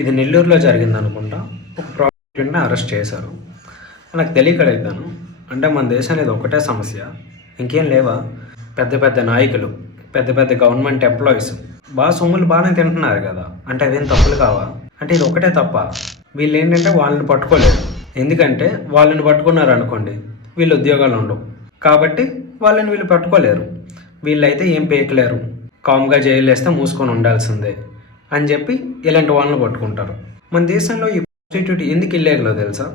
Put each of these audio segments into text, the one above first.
ఇది నెల్లూరులో జరిగిందనుకుంటా. ఒక ప్రాజెక్ట్‌ని అరెస్ట్ చేశారు. నాకు తెలియక అడిగాను. అంటే మన దేశంలో ఇది ఒకటే సమస్య, ఇంకేం లేవా? పెద్ద పెద్ద నాయకులు, పెద్ద పెద్ద గవర్నమెంట్ ఎంప్లాయీస్ సొమ్ములు బాగానే తింటున్నారు కదా, అంటే అవేం తప్పులు కావా? అంటే ఇది ఒకటే తప్ప? వీళ్ళు ఏంటంటే వాళ్ళని పట్టుకోలేరు. ఎందుకంటే వాళ్ళని పట్టుకున్నారు అనుకోండి, వీళ్ళు ఉద్యోగాలు ఉండవు కాబట్టి వాళ్ళని వీళ్ళు పట్టుకోలేరు. వీళ్ళైతే ఏం పేకలేరు, కామ్గా జైలు వేస్తే మూసుకొని ఉండాల్సిందే అని చెప్పి ఇలాంటి వాళ్ళని పట్టుకుంటారు. మన దేశంలో ఈ ప్రాస్టిట్యూట్ ఎందుకు ఇల్లీగలో తెలుసా?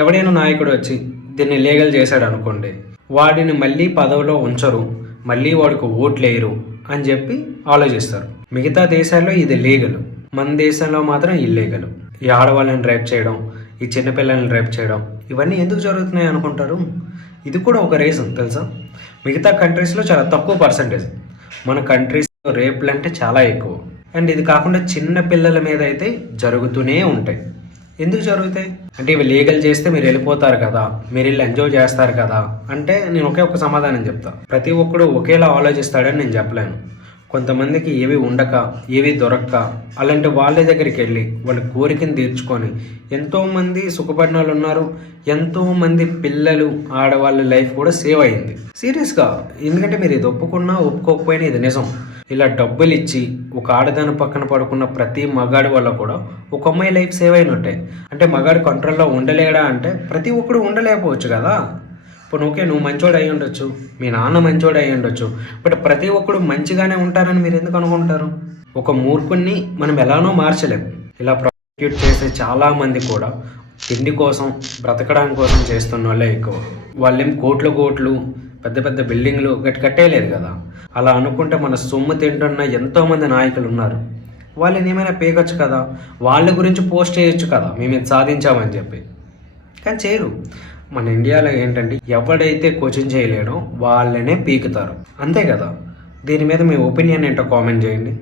ఎవడైనా నాయకుడు వచ్చి దీన్ని లీగల్ చేశాడు అనుకోండి, వాడిని మళ్ళీ పదవిలో ఉంచరు, మళ్ళీ వాడికి ఓట్లు వేయరు అని చెప్పి ఆలోచిస్తారు. మిగతా దేశాల్లో ఇది లీగల్, మన దేశంలో మాత్రం ఇల్లీగల్. ఈ ఆడవాళ్ళని రేప్ చేయడం, ఈ చిన్నపిల్లల్ని రేప్ చేయడం, ఇవన్నీ ఎందుకు జరుగుతున్నాయి అనుకుంటారు? ఇది కూడా ఒక రీజన్ తెలుసా? మిగతా కంట్రీస్లో చాలా తక్కువ పర్సంటేజ్, మన కంట్రీస్లో రేపులు అంటే చాలా ఎక్కువ. అండ్ ఇది కాకుండా చిన్న పిల్లల మీద అయితే జరుగుతూనే ఉంటాయి. ఎందుకు జరుగుతాయి అంటే, ఇవి లీగల్ చేస్తే మీరు వెళ్ళిపోతారు కదా, మీరు వెళ్ళి ఎంజాయ్ చేస్తారు కదా అంటే నేను ఒకే ఒక సమాధానం చెప్తా. ప్రతి ఒక్కడు ఒకేలా ఆలోచిస్తాడని నేను చెప్పలేను. కొంతమందికి ఏవి ఉండక, ఏవి దొరక్క, అలాంటి వాళ్ళ దగ్గరికి వెళ్ళి వాళ్ళ కోరికను తీర్చుకొని ఎంతోమంది సుఖపడిన వాళ్ళు ఉన్నారు. ఎంతోమంది పిల్లలు, ఆడవాళ్ళ లైఫ్ కూడా సేవ్ అయ్యింది సీరియస్గా. ఎందుకంటే మీరు ఇది ఒప్పుకున్నా ఒప్పుకోకపోయినా ఇది నిజం. ఇలా డబ్బులు ఇచ్చి ఒక ఆడదాని పక్కన పడుకున్న ప్రతి మగాడి వల్ల కూడా ఒక అమ్మాయి లైఫ్ సేవ్ అయినట్టే. అంటే మగాడు కంట్రోల్లో ఉండలేడా అంటే, ప్రతి ఒక్కడు ఉండలేకపోవచ్చు కదా. ఇప్పుడు ఓకే, నువ్వు మంచోడు అయి ఉండొచ్చు, మీ నాన్న మంచోడు అయి ఉండొచ్చు, బట్ ప్రతి ఒక్కడు మంచిగానే ఉంటారని మీరు ఎందుకు అనుకుంటారు? ఒక మూర్ఖుణ్ణి మనం ఎలానో మార్చలేం. ఇలా ప్రాసిక్యూట్ చేసే చాలామంది కూడా తిండి కోసం, బ్రతకడానికి కోసం చేస్తున్న వాళ్ళే ఎక్కువ. వాళ్ళేం కోట్లు పెద్ద పెద్ద బిల్డింగ్లు కట్టేయలేదు కదా. అలా అనుకుంటే మన సొమ్ము తింటున్న ఎంతోమంది నాయకులు ఉన్నారు, వాళ్ళని ఏమైనా పీకొచ్చు కదా, వాళ్ళ గురించి పోస్ట్ చేయొచ్చు కదా మేము ఇది సాధించామని చెప్పి. కానీ చేయరు. మన ఇండియాలో ఏంటంటే, ఎవడైతే క్వశ్చన్ చేయలేడో వాళ్ళనే పీకుతారు, అంతే కదా. దీని మీద మీ ఒపీనియన్ ఏంటో కామెంట్ చేయండి.